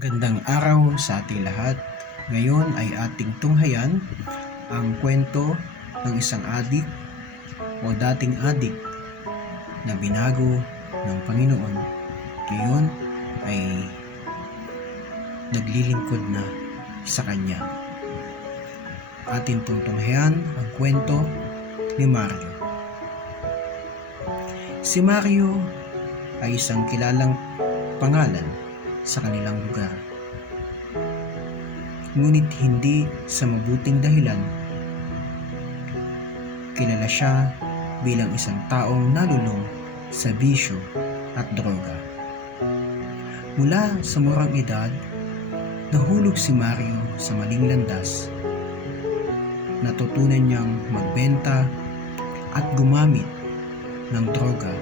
Magandang araw sa ating lahat. Ngayon ay ating tunghayan ang kwento ng isang adik o dating adik na binago ng Panginoon. Ngayon ay naglilingkod na sa Kanya. Atin pong tunghayan ang kwento ni Mario. Si Mario ay isang kilalang pangalan sa kanilang lugar. Ngunit hindi sa mabuting dahilan. Kilala siya bilang isang taong nalulong sa bisyo at droga. Mula sa murang edad, nahulog si Mario sa maling landas. Natutunan niyang magbenta at gumamit ng droga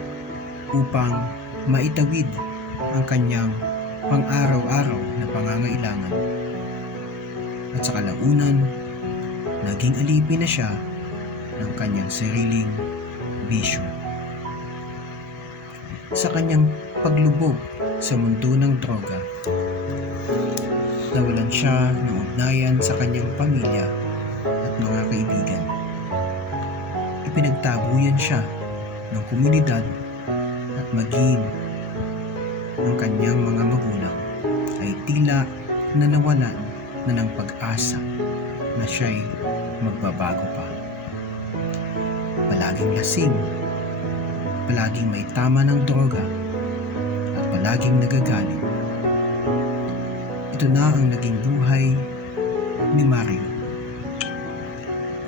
upang maitawid ang kanyang pang-araw-araw na pangangailangan. At sa kalaunan, naging alipin na siya ng kanyang sariling bisyo. Sa kanyang paglubog sa mundo ng droga, nawalan siya ng ugnayan sa kanyang pamilya at mga kaibigan. Ipinagtabuyan siya ng komunidad at maging ng kanyang mga magulang ay tila na nawalan na ng pag-asa na siya'y magbabago pa. Palaging lasing, palaging may tama ng droga, at palaging nagagalit. Ito na ang naging buhay ni Mario.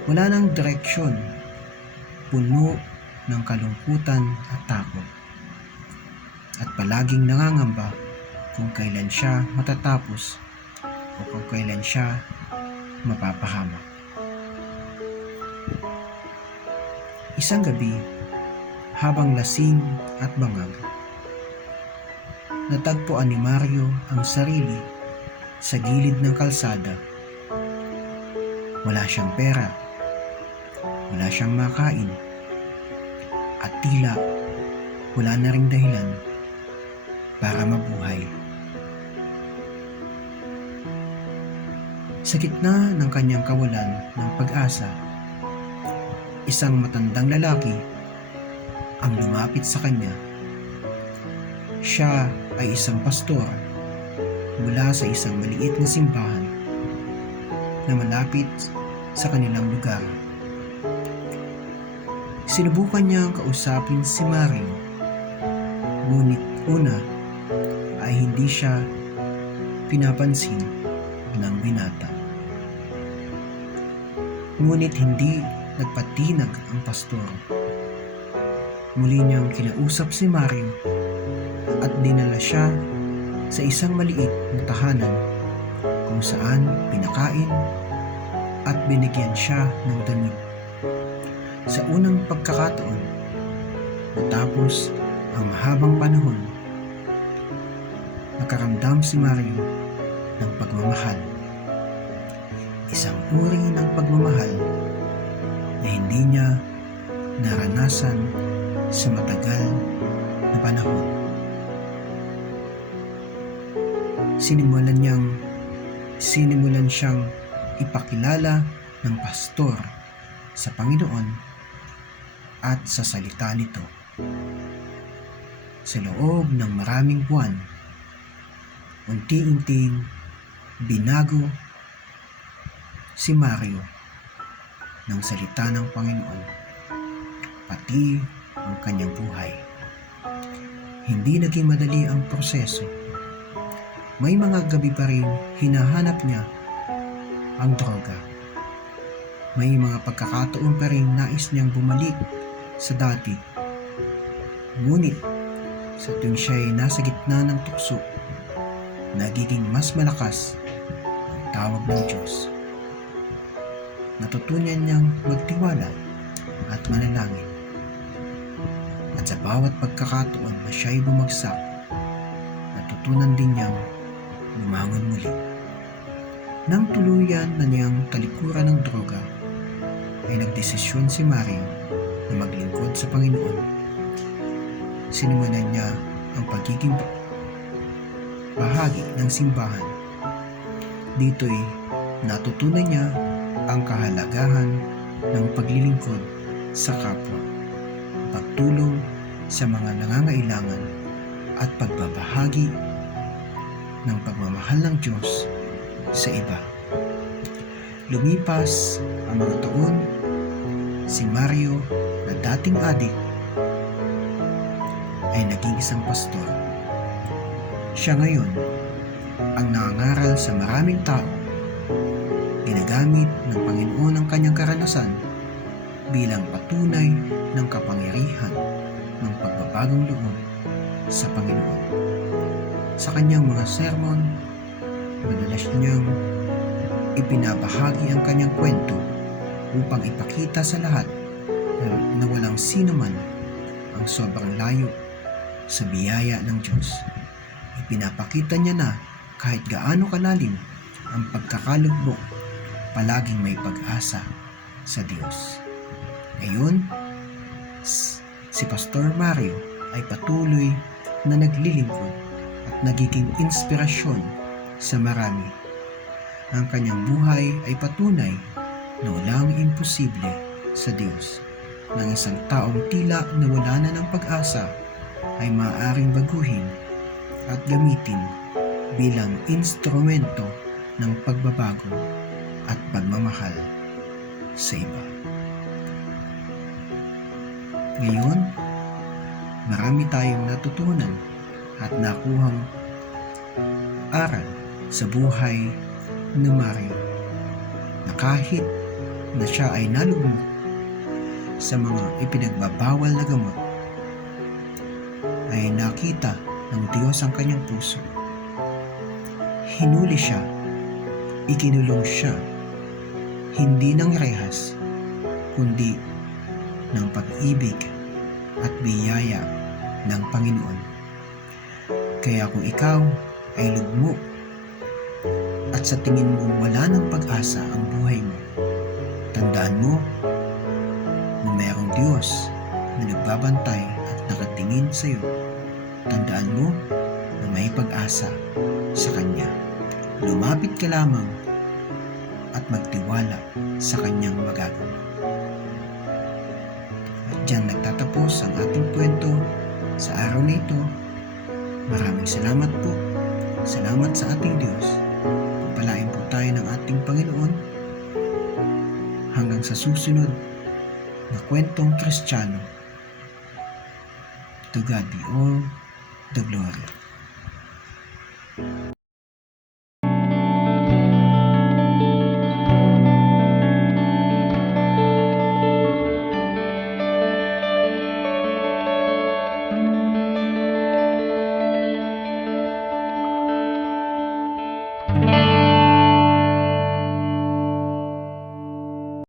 Wala nang direksyon, puno ng kalungkutan at takot. At palaging nangangamba kung kailan siya matatapos o kung kailan siya mapapahamak. Isang gabi, habang lasing at bangag, natagpuan ni Mario ang sarili sa gilid ng kalsada. Wala siyang pera, wala siyang makain, at tila wala na ring dahilan para mabuhay. Sa gitna ng kanyang kawalan ng pag-asa, isang matandang lalaki ang lumapit sa kanya. Siya ay isang pastor mula sa isang maliit na simbahan na malapit sa kanilang lugar. Sinubukan niyang kausapin si Mario, ngunit una ay hindi siya pinapansin ng binata. Ngunit hindi nagpatinag ang pastor. Muli niyang kinausap si Mario at dinala siya sa isang maliit na tahanan kung saan pinakain at binigyan siya ng damit. Sa unang pagkakataon, matapos ang mahabang panahon, nakaramdam si Mario ng pagmamahal. Isang uri ng pagmamahal na hindi niya naranasan sa matagal na panahon. Sinimulan siyang ipakilala ng pastor sa Panginoon at sa salita nito. Sa loob ng maraming buwan, unti-unting binago si Mario ng salita ng Panginoon, pati ang kanyang buhay. Hindi naging madali ang proseso. May mga gabi pa rin hinahanap niya ang droga. May mga pagkakataon pa rin nais niyang bumalik sa dati. Ngunit sa tuwing siya'y nasa gitna ng tukso, nagiging mas malakas ang tawag ng Diyos. Natutunan niyang magtiwala at manalangin. At sa bawat pagkakataon na siya'y bumagsak, natutunan din niyang lumangon muli. Nang tuluyan na niyang talikuran ng droga, ay nagdesisyon si Mario na maglingkod sa Panginoon. Sinimulan niya ang bahagi ng simbahan. Dito'y natutunan niya ang kahalagahan ng paglilingkod sa kapwa, pagtulong sa mga nangangailangan at pagbabahagi ng pagmamahal ng Diyos sa iba. Lumipas ang mga taon, si Mario na dating adik ay naging isang pastor. Siya ngayon ang nangangaral sa maraming tao. Ginagamit ng Panginoon ang kanyang karanasan bilang patunay ng kapangyarihan ng pagbabagong loob sa Panginoon. Sa kanyang mga sermon, madalas niyang ipinabahagi ang kanyang kwento upang ipakita sa lahat na walang sino man ang sobrang layo sa biyaya ng Diyos. Ipinapakita niya na kahit gaano kalalim ang pagkakalugmok, palaging may pag-asa sa Diyos. Ngayon, si Pastor Mario ay patuloy na naglilingkod at nagiging inspirasyon sa marami. Ang kanyang buhay ay patunay na walang imposible sa Diyos. Ng isang taong tila nawala na ng pag-asa ay maaaring baguhin at gamitin bilang instrumento ng pagbabago at pagmamahal sa iba. Ngayon, marami tayong natutunan at nakuhang aral sa buhay ni Mario, na kahit na siya ay nalugmok sa mga ipinagbabawal na gamot, ay nakita ng Diyos ang kanyang puso. Hinuli siya, ikinulong siya, hindi ng rehas, kundi ng pag-ibig at biyaya ng Panginoon. Kaya kung ikaw ay lugmok at sa tingin mo wala ng pag-asa ang buhay mo, tandaan mo na mayroong Diyos na nagbabantay at nakatingin sa iyo. Tandaan mo na may pag-asa sa Kanya. Lumapit ka lamang at magtiwala sa Kanyang magagawa. At diyan nagtatapos ang ating kwento sa araw na ito. Maraming salamat po. Salamat sa ating Diyos. Pagpalain po tayo ng ating Panginoon hanggang sa susunod na kwentong Kristiyano. To God be all the glory.